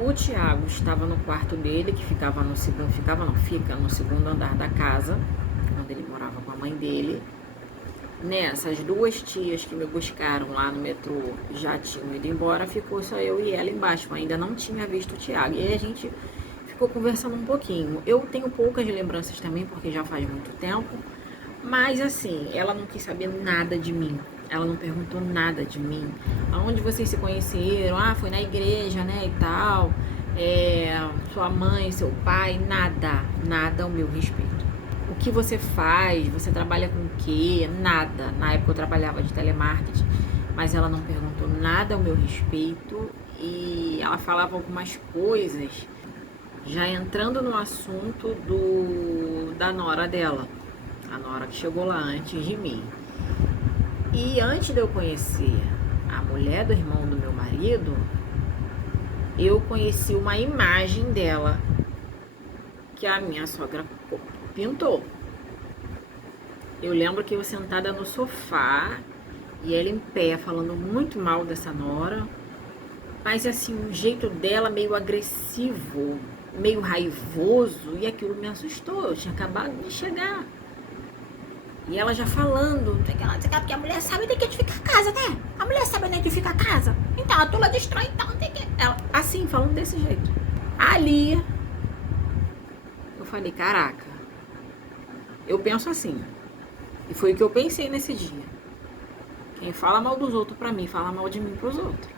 O Thiago estava no quarto dele, que ficava no segundo, fica no segundo andar da casa, onde ele morava com a mãe dele. Nessas duas tias que me buscaram lá no metrô já tinham ido embora, ficou só eu e ela embaixo. Eu ainda não tinha visto o Thiago. E aí a gente ficou conversando um pouquinho. Eu tenho poucas lembranças também, porque já faz muito tempo. Mas assim, ela não quis saber nada de mim. Ela não perguntou nada de mim. Aonde vocês se conheceram? Ah, foi na igreja, né, e tal. Sua mãe, seu pai, nada ao meu respeito. O que você faz? Você trabalha com o quê? Nada. Na época eu trabalhava de telemarketing, mas ela não perguntou nada ao meu respeito e ela falava algumas coisas já entrando no assunto da nora dela, a nora que chegou lá antes de mim. E antes de eu conhecer a mulher do irmão do meu marido, eu conheci uma imagem dela que a minha sogra pintou. Eu lembro que eu sentada no sofá e ela em pé falando muito mal dessa nora, mas assim, o jeito dela meio agressivo, meio raivoso, e aquilo me assustou. Eu tinha acabado de chegar. E ela já falando, porque a mulher sabe onde é que fica a casa, né? A mulher sabe onde é que fica a casa. Então, a tula destrói, então onde é que... Ela, assim, falando desse jeito. Ali, eu falei, caraca, eu penso assim. E foi o que eu pensei nesse dia. Quem fala mal dos outros pra mim, fala mal de mim pros outros.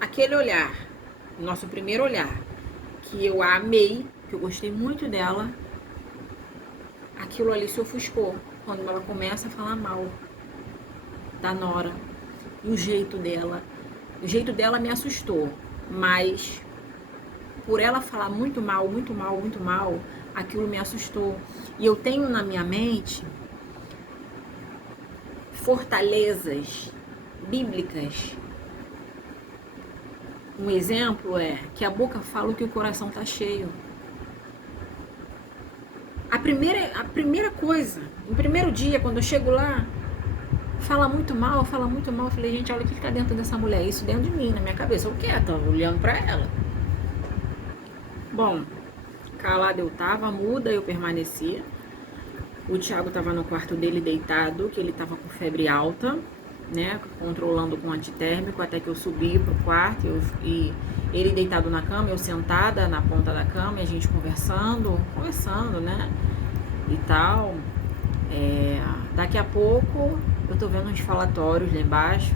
Aquele olhar, nosso primeiro olhar, que eu a amei, que eu gostei muito dela, aquilo ali se ofuscou quando ela começa a falar mal da nora. E o jeito dela me assustou, mas por ela falar muito mal, aquilo me assustou. E eu tenho na minha mente fortalezas bíblicas. Um exemplo é que a boca fala o que o coração tá cheio. A primeira coisa, no primeiro dia, quando eu chego lá, fala muito mal. Eu falei, gente, olha o que tá dentro dessa mulher. Isso dentro de mim, na minha cabeça. Eu quieta, olhando pra ela. Bom, calada eu tava, muda eu permanecia. O Thiago tava no quarto dele deitado, que ele tava com febre alta, né, controlando com antitérmico, até que eu subi pro quarto e ele deitado na cama, eu sentada na ponta da cama, e a gente conversando, né, e tal. Daqui a pouco eu tô vendo uns falatórios lá embaixo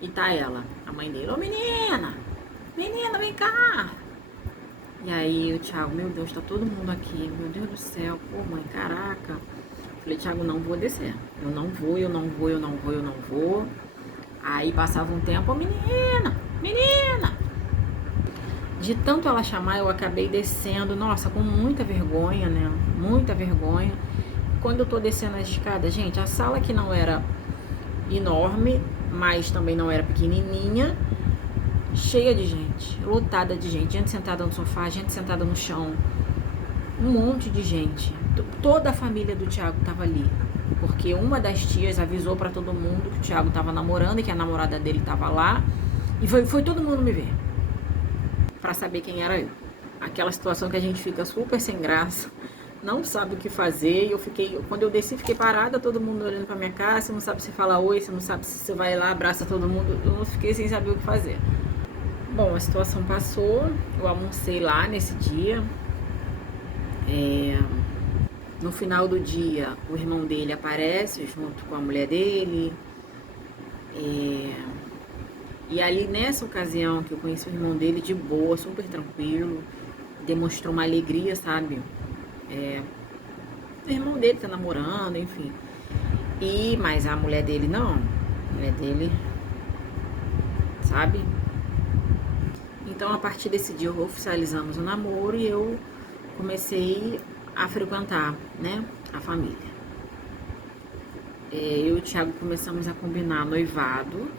e tá ela, a mãe dele, ô menina, vem cá. E aí o Thiago, meu Deus, tá todo mundo aqui, meu Deus do céu, pô mãe, caraca. Falei, Thiago, não vou descer, eu não vou. Aí passava um tempo, ô menina. De tanto ela chamar, eu acabei descendo, nossa, com muita vergonha, né, muita vergonha. Quando eu tô descendo as escadas, gente, a sala que não era enorme, mas também não era pequenininha, cheia de gente, lotada de gente sentada no sofá, gente sentada no chão, um monte de gente. Toda a família do Thiago tava ali, porque uma das tias avisou pra todo mundo que o Thiago tava namorando e que a namorada dele tava lá, e foi todo mundo me ver, pra saber quem era eu. Aquela situação que a gente fica super sem graça, não sabe o que fazer. Quando eu desci, fiquei parada, todo mundo olhando pra minha cara, você não sabe se fala oi, você não sabe se você vai lá, abraça todo mundo, eu fiquei sem saber o que fazer. Bom, a situação passou, eu almocei lá nesse dia. No final do dia, o irmão dele aparece junto com a mulher dele. E ali nessa ocasião que eu conheci o irmão dele de boa, super tranquilo, demonstrou uma alegria, sabe? O irmão dele tá namorando, enfim. Mas a mulher dele não. A mulher dele, sabe? Então, a partir desse dia, oficializamos o namoro e eu comecei a frequentar, né, a família. Eu e o Thiago começamos a combinar noivado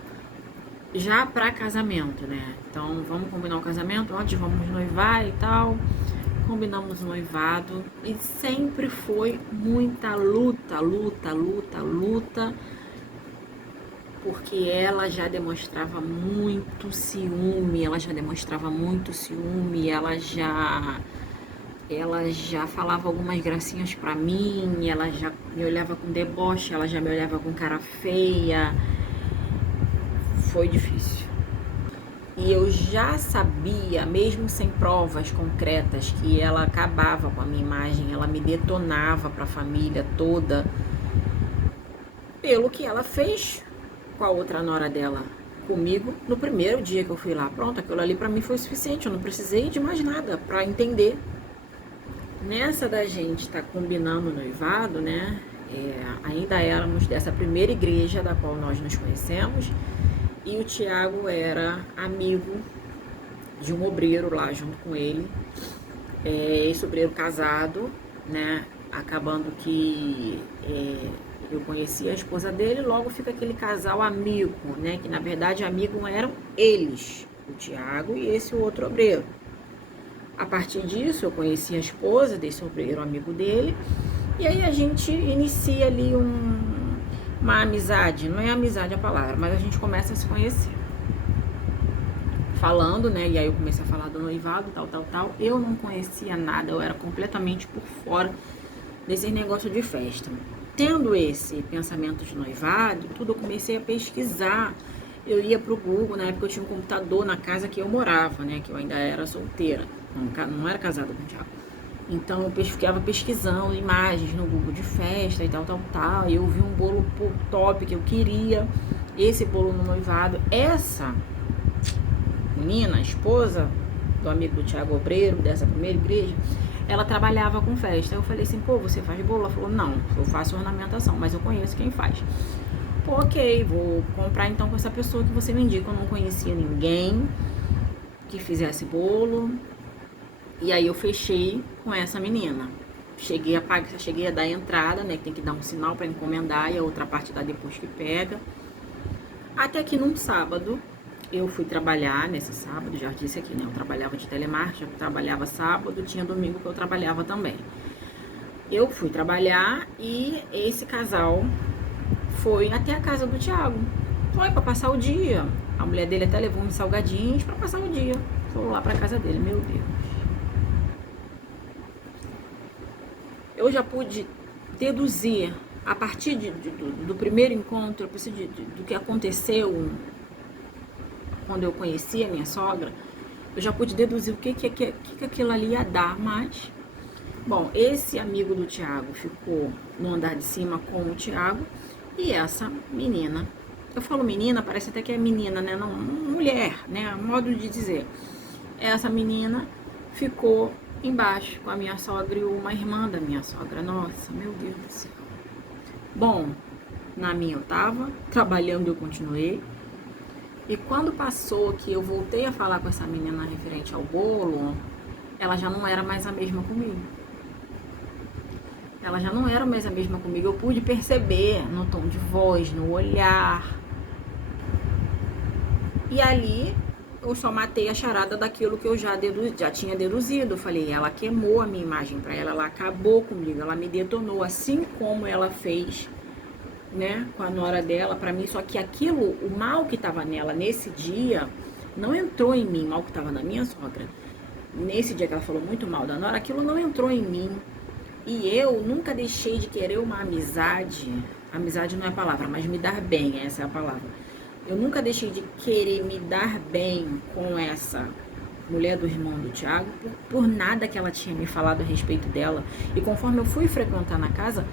já pra casamento, né? Então, vamos combinar o casamento, antes vamos noivar e tal. Combinamos noivado e sempre foi muita luta, porque ela já demonstrava muito ciúme, ela já falava algumas gracinhas pra mim, ela já me olhava com deboche, ela já me olhava com cara feia. Foi difícil. E eu já sabia, mesmo sem provas concretas, que ela acabava com a minha imagem, ela me detonava para a família toda, pelo que ela fez com a outra nora dela comigo no primeiro dia que eu fui lá. Pronto, aquilo ali para mim foi suficiente, eu não precisei de mais nada para entender. Nessa da gente tá combinando o noivado, né? Ainda éramos dessa primeira igreja da qual nós nos conhecemos. E o Tiago era amigo de um obreiro lá junto com ele, esse obreiro casado, né? Acabando que eu conheci a esposa dele, logo fica aquele casal amigo, né? Que na verdade amigo eram eles, o Tiago e esse outro obreiro. A partir disso eu conheci a esposa desse obreiro amigo dele, e aí a gente inicia ali uma amizade, não é amizade a palavra, mas a gente começa a se conhecer. Falando, né, e aí eu comecei a falar do noivado, tal. Eu não conhecia nada, eu era completamente por fora desse negócio de festa. Tendo esse pensamento de noivado, tudo, eu comecei a pesquisar. Eu ia pro Google, na época eu tinha um computador na casa que eu morava, né, que eu ainda era solteira, não era casada com o Thiago. Então eu ficava pesquisando imagens no Google de festa e tal. E eu vi um bolo top que eu queria, esse bolo no noivado. Essa menina, a esposa do amigo do Tiago Obreiro, dessa primeira igreja, ela trabalhava com festa. Eu falei assim, pô, você faz bolo? Ela falou, não, eu faço ornamentação, mas eu conheço quem faz. Pô, ok, vou comprar então com essa pessoa que você me indica. Eu não conhecia ninguém que fizesse bolo. E aí eu fechei com essa menina. Cheguei a dar a entrada, né? Que tem que dar um sinal para encomendar e a outra parte dá depois que pega. Até que num sábado, eu fui trabalhar, nesse sábado, já disse aqui, né? Eu trabalhava de telemarketing, eu trabalhava sábado, tinha domingo que eu trabalhava também. Eu fui trabalhar e esse casal foi até a casa do Thiago. Foi para passar o dia. A mulher dele até levou uns salgadinhos para passar o dia. Foram lá para casa dele, meu Deus. Eu já pude deduzir, a partir do primeiro encontro, a partir do que aconteceu quando eu conheci a minha sogra, eu já pude deduzir o que aquilo ali ia dar, mas... Bom, esse amigo do Thiago ficou no andar de cima com o Thiago e essa menina. Eu falo menina, parece até que é menina, né? Não, mulher, né? Modo de dizer. Essa menina ficou embaixo com a minha sogra e uma irmã da minha sogra. Nossa, meu Deus do céu. Bom, na minha eu tava, trabalhando eu continuei. E quando passou que eu voltei a falar com essa menina referente ao bolo, ela já não era mais a mesma comigo. Ela já não era mais a mesma comigo. Eu pude perceber no tom de voz, no olhar. E ali eu só matei a charada daquilo que eu já tinha deduzido. Eu falei, ela queimou a minha imagem pra ela acabou comigo, ela me detonou, assim como ela fez, né, com a nora dela pra mim. Só que aquilo, o mal que tava nela nesse dia, não entrou em mim, o mal que tava na minha sogra. Nesse dia que ela falou muito mal da nora, aquilo não entrou em mim. E eu nunca deixei de querer uma amizade. Amizade não é a palavra, mas me dar bem, essa é a palavra. Eu nunca deixei de querer me dar bem com essa mulher do irmão do Thiago, por nada que ela tinha me falado a respeito dela. E conforme eu fui frequentar na casa,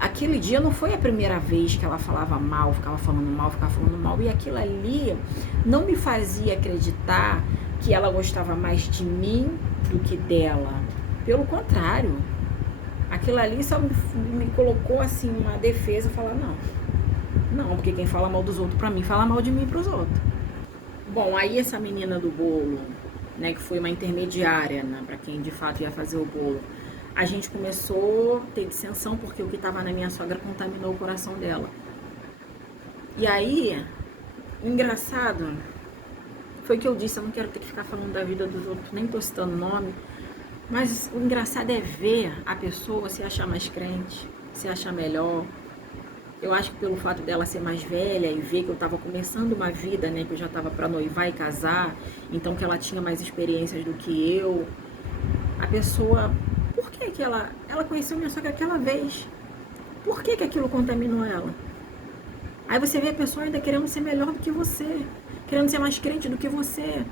aquele dia não foi a primeira vez que ela falava mal, ficava falando mal. E aquilo ali não me fazia acreditar que ela gostava mais de mim do que dela. Pelo contrário, aquilo ali só me colocou assim uma defesa, falar não, porque quem fala mal dos outros pra mim, fala mal de mim pros outros. Bom, aí essa menina do bolo, né, que foi uma intermediária, né, pra quem de fato ia fazer o bolo, a gente começou a ter dissensão porque o que tava na minha sogra contaminou o coração dela. E aí, engraçado, foi o que eu disse, eu não quero ter que ficar falando da vida dos outros, nem tô citando nome, mas o engraçado é ver a pessoa se achar mais crente, se achar melhor, Eu acho que pelo fato dela ser mais velha e ver que eu estava começando uma vida, né, que eu já estava para noivar e casar, então que ela tinha mais experiências do que eu, a pessoa, por que que ela conheceu minha sogra aquela vez? Por que que aquilo contaminou ela? Aí você vê a pessoa ainda querendo ser melhor do que você, querendo ser mais crente do que você.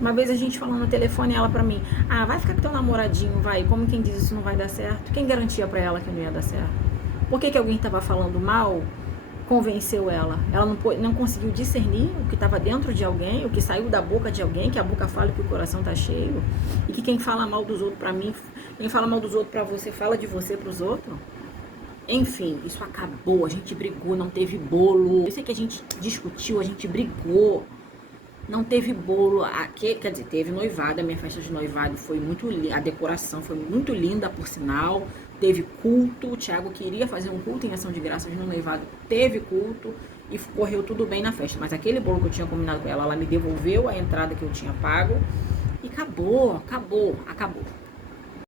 Uma vez a gente falando no telefone, ela pra mim, ah, vai ficar com teu namoradinho, vai, como quem diz isso não vai dar certo? Quem garantia pra ela que não ia dar certo? Por que que alguém tava falando mal convenceu ela? Ela não conseguiu discernir o que estava dentro de alguém, o que saiu da boca de alguém, que a boca fala que o coração tá cheio, e que quem fala mal dos outros pra mim, quem fala mal dos outros pra você, fala de você pros outros. Enfim, isso acabou, a gente brigou, não teve bolo. Eu sei que a gente discutiu, a gente brigou. Não teve bolo, quer dizer, teve noivado, a minha festa de noivado foi muito linda, a decoração foi muito linda, por sinal. Teve culto, o Thiago queria fazer um culto em ação de graças no noivado, teve culto e correu tudo bem na festa. Mas aquele bolo que eu tinha combinado com ela, ela me devolveu a entrada que eu tinha pago e acabou.